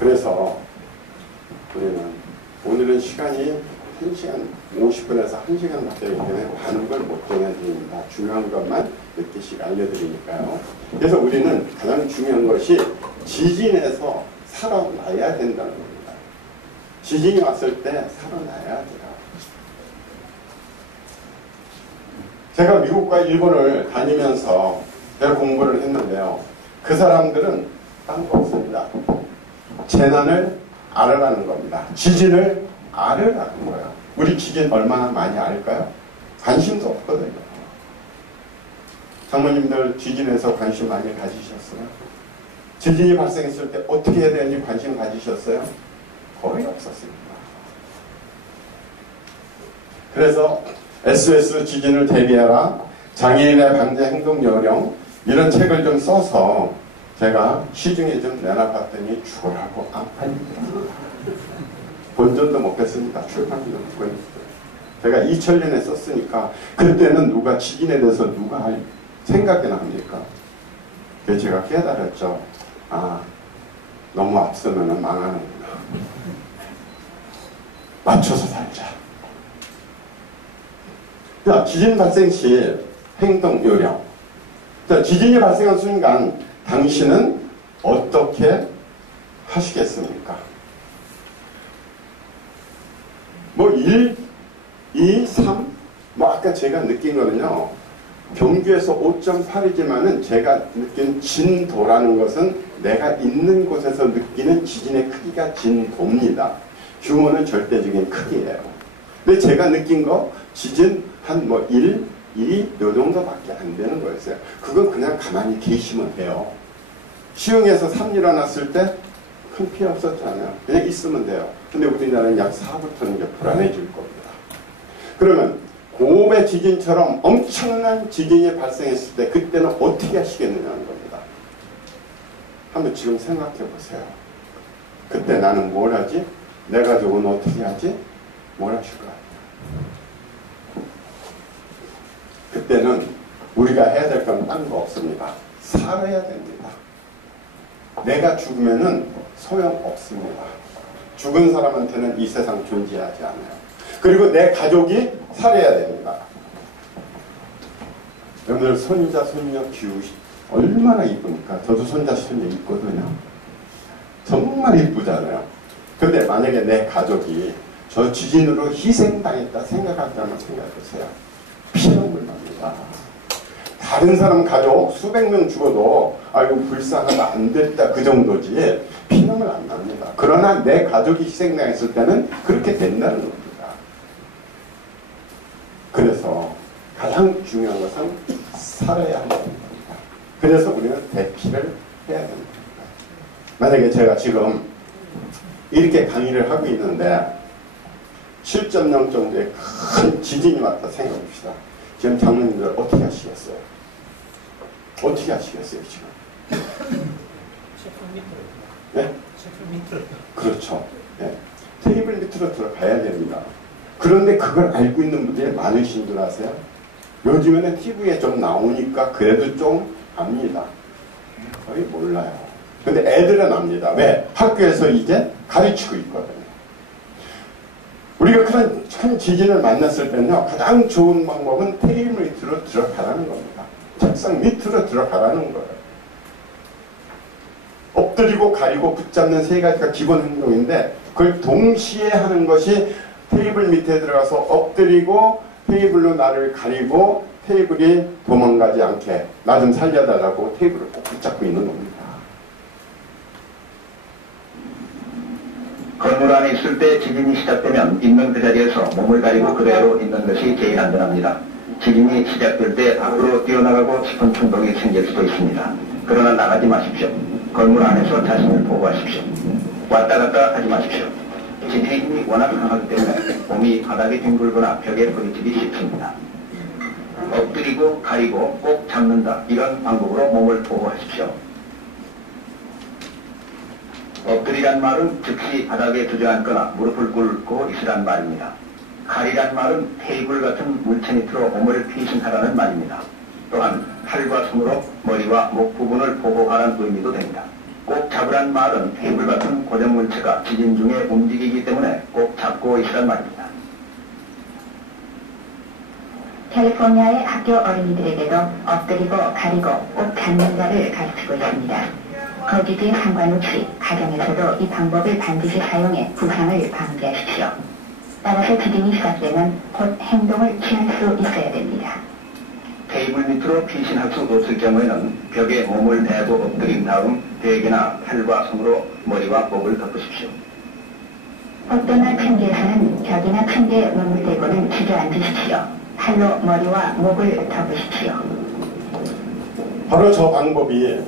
그래서 우리는 오늘은 시간이 1시간 50분에서 1시간밖에 되기 때문에 많은 걸 못 전해드립니다. 중요한 것만 몇 개씩 알려드리니까요. 그래서 우리는 가장 중요한 것이 지진에서 살아나야 된다는 겁니다. 지진이 왔을 때 살아나야 돼요. 제가 미국과 일본을 다니면서 제가 공부를 했는데요. 그 사람들은 딴 거 없습니다. 재난을 알아라는 겁니다. 지진을 알아라는 거예요. 우리 지진 얼마나 많이 알까요? 관심도 없거든요. 장모님들 지진에서 관심 많이 가지셨어요? 지진이 발생했을 때 어떻게 해야 되는지 관심 가지셨어요? 거의 없었습니다. 그래서 SOS 지진을 대비하라, 장애인의 방제 행동 요령 이런 책을 좀 써서 제가 시중에 좀 내놔봤더니 죽으라고 안 팔립니다. 본전도 못 뺐습니다. 출판비도 못 뺐어요. 제가 2000년에 썼으니까 그때는 누가 지진에 대해서 누가 할 생각이 납니까? 그래서 제가 깨달았죠. 아, 너무 앞서면 망하는구나. 맞춰서 살자. 자, 지진 발생 시 행동 요령. 자, 지진이 발생한 순간 당신은 어떻게 하시겠습니까? 뭐 1, 2, 3, 뭐 아까 제가 느낀 거는요. 경주에서 5.8이지만은 제가 느낀 진도라는 것은 내가 있는 곳에서 느끼는 지진의 크기가 진도입니다. 규모는 절대적인 크기예요. 근데 제가 느낀 거 지진 한 뭐 1, 2, 요 정도밖에 안 되는 거였어요. 그건 그냥 가만히 계시면 돼요. 시흥에서 3 일어났을 때 큰 피해 없었잖아요. 그냥 있으면 돼요. 근데 우리나라는 약 4부터는 이제 불안해질 겁니다. 그러면 고베 지진처럼 엄청난 지진이 발생했을 때 그때는 어떻게 하시겠느냐는 겁니다. 한번 지금 생각해 보세요. 그때 나는 뭘 하지? 내 가족은 어떻게 하지? 뭘 하실 것 같아요? 그때는 우리가 해야 될 건 딴 거 없습니다. 살아야 됩니다. 내가 죽으면은 소용없습니다. 죽은 사람한테는 이 세상 존재하지 않아요. 그리고 내 가족이 살아야 됩니다. 여러분들 손자, 손녀 키우시 얼마나 이쁘니까. 저도 손자, 손녀 있거든요. 정말 이쁘잖아요. 근데 만약에 내 가족이 저 지진으로 희생당했다 생각한다면 생각해보세요. 피눈물 납니다. 다른 사람 가족 수백 명 죽어도 아이고 불쌍하다 안 됐다 그 정도지 피눈물 안 납니다. 그러나 내 가족이 희생당했을 때는 그렇게 된다는 겁니다. 그래서 가장 중요한 것은 살아야 한다는 겁니다. 그래서 우리는 대피를 해야 됩니다. 만약에 제가 지금 이렇게 강의를 하고 있는데 7.0 정도의 큰 지진이 왔다 생각합시다. 지금 장로님들 어떻게 하시겠어요? 어떻게 하시겠어요 지금? 네? 그렇죠. 네. 테이블 밑으로 들어가야 됩니다. 그런데 그걸 알고 있는 분들이 많으신 줄 아세요? 요즘에는 TV에 좀 나오니까 그래도 좀 압니다. 거의 몰라요. 근데 애들은 압니다. 왜? 학교에서 이제 가르치고 있거든요. 우리가 그런 큰 지진을 만났을 때는요, 가장 좋은 방법은 테이블 밑으로 들어가라는 겁니다. 책상 밑으로 들어가라는 거예요. 엎드리고 가리고 붙잡는 세 가지가 기본 행동인데 그걸 동시에 하는 것이 테이블 밑에 들어가서 엎드리고 테이블로 나를 가리고 테이블이 도망가지 않게 나 좀 살려달라고 테이블을 꼭 붙잡고 있는 겁니다. 건물 안에 있을 때 지진이 시작되면 있는 그 자리에서 몸을 가리고 그대로 있는 것이 제일 안전합니다. 지진이 시작될 때 밖으로 뛰어나가고 싶은 충동이 생길 수도 있습니다. 그러나 나가지 마십시오. 건물 안에서 자신을 보호하십시오. 왔다 갔다 하지 마십시오. 지진의 힘이 워낙 강하기 때문에 몸이 바닥에 뒹굴거나 벽에 부딪히기 쉽습니다. 엎드리고 가리고 꼭 잡는다. 이런 방법으로 몸을 보호하십시오. 엎드리란 말은 즉시 바닥에 주저앉거나 무릎을 꿇고 있으란 말입니다. 가리란 말은 테이블 같은 물체 밑으로 몸을 피신하라는 말입니다. 또한 팔과 손으로 머리와 목 부분을 보호하라는 의미도 됩니다. 꼭 잡으란 말은 테이블 같은 고정 물체가 지진 중에 움직이기 때문에 꼭 잡고 있으란 말입니다. 캘리포니아의 학교 어린이들에게도 엎드리고 가리고 옷 잡는다를 가르치고 있습니다. 거기에 상관없이 가정에서도 이 방법을 반드시 사용해 부상을 방지하십시오. 따라서 지진이 시작되면 곧 행동을 취할 수 있어야 됩니다. 테이블 밑으로 피신할 수 없을 경우에는 벽에 몸을 대고 엎드린 다음 베개나 팔과 손으로 머리와 목을 덮으십시오. 옷도나 침대에서는 벽이나 침대에 몸을 대고는 주저앉으십시오. 팔로 머리와 목을 덮으십시오. 바로 저 방법이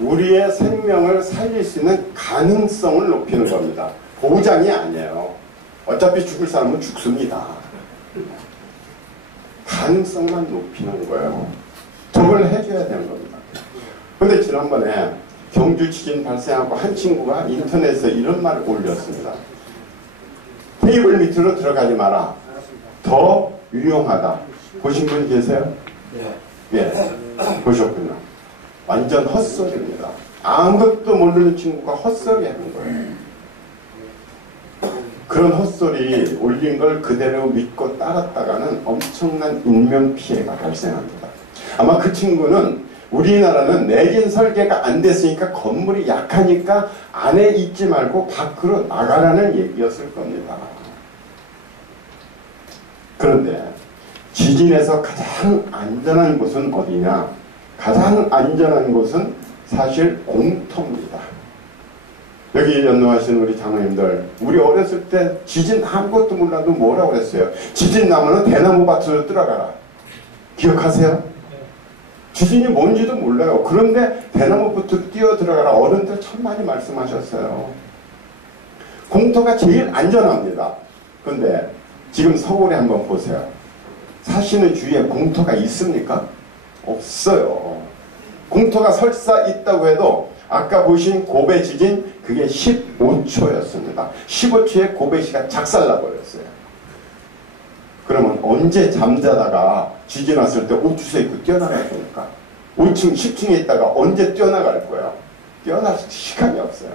우리의 생명을 살릴 수 있는 가능성을 높이는 겁니다. 보장이 아니에요. 어차피 죽을 사람은 죽습니다. 가능성만 높이는 거예요. 저걸 해줘야 되는 겁니다. 그런데 지난번에 경주 지진 발생하고 한 친구가 인터넷에 이런 말을 올렸습니다. 테이블 밑으로 들어가지 마라. 더 유용하다. 보신 분 계세요? 예, 보셨군요. 완전 헛소리입니다. 아무것도 모르는 친구가 헛소리 하는 거예요. 그런 헛소리 올린 걸 그대로 믿고 따랐다가는 엄청난 인명피해가 발생합니다. 아마 그 친구는 우리나라는 내진 설계가 안 됐으니까 건물이 약하니까 안에 있지 말고 밖으로 나가라는 얘기였을 겁니다. 그런데 지진에서 가장 안전한 곳은 어디냐? 가장 안전한 곳은 사실 공터입니다. 여기 연로하신 우리 장로님들, 우리 어렸을 때 지진 아무것도 몰라도 뭐라고 그랬어요? 지진 나면은 대나무 밭으로 들어가라. 기억하세요? 지진이 뭔지도 몰라요. 그런데 대나무 밭으로 뛰어 들어가라. 어른들 참 많이 말씀하셨어요. 공터가 제일 안전합니다. 그런데 지금 서울에 한번 보세요. 사시는 주위에 공터가 있습니까? 없어요. 공터가 설사 있다고 해도 아까 보신 고베 지진 그게 15초였습니다. 15초에 고베시가 작살나버렸어요. 그러면 언제 잠자다가 지진 왔을 때 옷 주워 입고 뛰어나갈 겁니까? 5층, 10층에 있다가 언제 뛰어나갈 거예요? 뛰어날 시간이 없어요.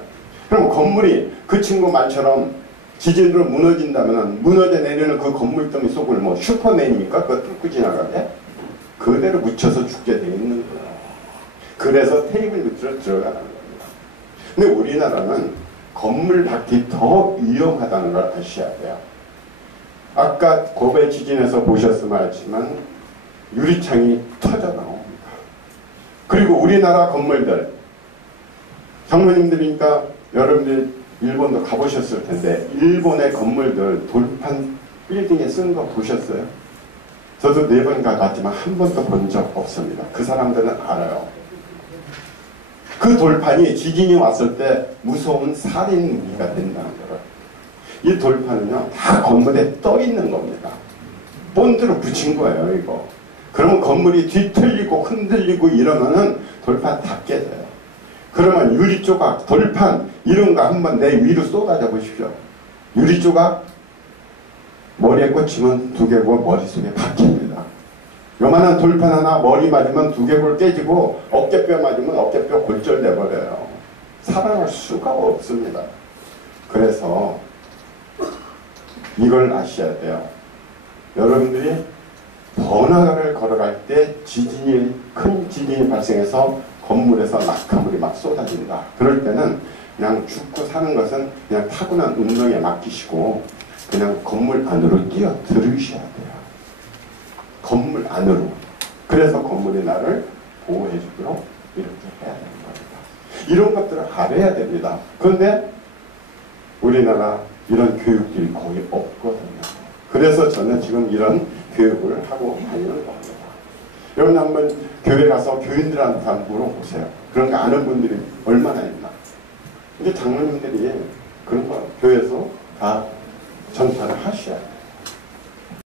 그럼 건물이 그 친구 말처럼 지진으로 무너진다면 무너져 내리는 그 건물더미 속을 뭐 슈퍼맨입니까? 그거 뚫고 지나가게? 그대로 묻혀서 죽게 돼 있는 거예요. 그래서 테이블 밑으로 들어가는 겁니다. 근데 우리나라는 건물 밖이 더 위험하다는 걸 아셔야 돼요. 아까 고베 지진에서 보셨으면 알지만 유리창이 터져 나옵니다. 그리고 우리나라 건물들, 장로님들이니까 여러분들 일본도 가보셨을 텐데 일본의 건물들 돌판 빌딩에 쓴 거 보셨어요? 저도 4번 가봤지만 한 번도 본 적 없습니다. 그 사람들은 알아요. 그 돌판이 지진이 왔을 때 무서운 살인 무기가 된다는 거를. 이 돌판은요 다 건물에 떠 있는 겁니다. 본드로 붙인 거예요 이거. 그러면 건물이 뒤틀리고 흔들리고 이러면은 돌판 다 깨져요. 그러면 유리 조각, 돌판 이런 거 한번 내 위로 쏟아져 보십시오. 유리 조각 머리에 꽂히면 두개골 머릿속에 박힙니다. 요만한 돌판 하나 머리 맞으면 두개골 깨지고 어깨뼈 맞으면 어깨뼈 골절 내버려요. 살아날 수가 없습니다. 그래서 이걸 아셔야 돼요. 여러분들이 번화가를 걸어갈 때 큰 지진이 발생해서 건물에서 낙하물이 막 쏟아진다. 그럴 때는 그냥 죽고 사는 것은 그냥 타고난 운명에 맡기시고 그냥 건물 안으로 뛰어 들으셔야 돼요. 건물 안으로. 그래서 건물이 나를 보호해 주도록 이렇게 해야 되는 겁니다. 이런 것들을 알아야 됩니다. 그런데 우리나라 이런 교육들이 거의 없거든요. 그래서 저는 지금 이런 교육을 하고 다니는 겁니다. 여러분 한번 교회 가서 교인들한테 한번 물어보세요. 그런 거 아는 분들이 얼마나 있나. 근데 장로님들이 그런 거 교회에서 다 전파를 하셔야 돼요.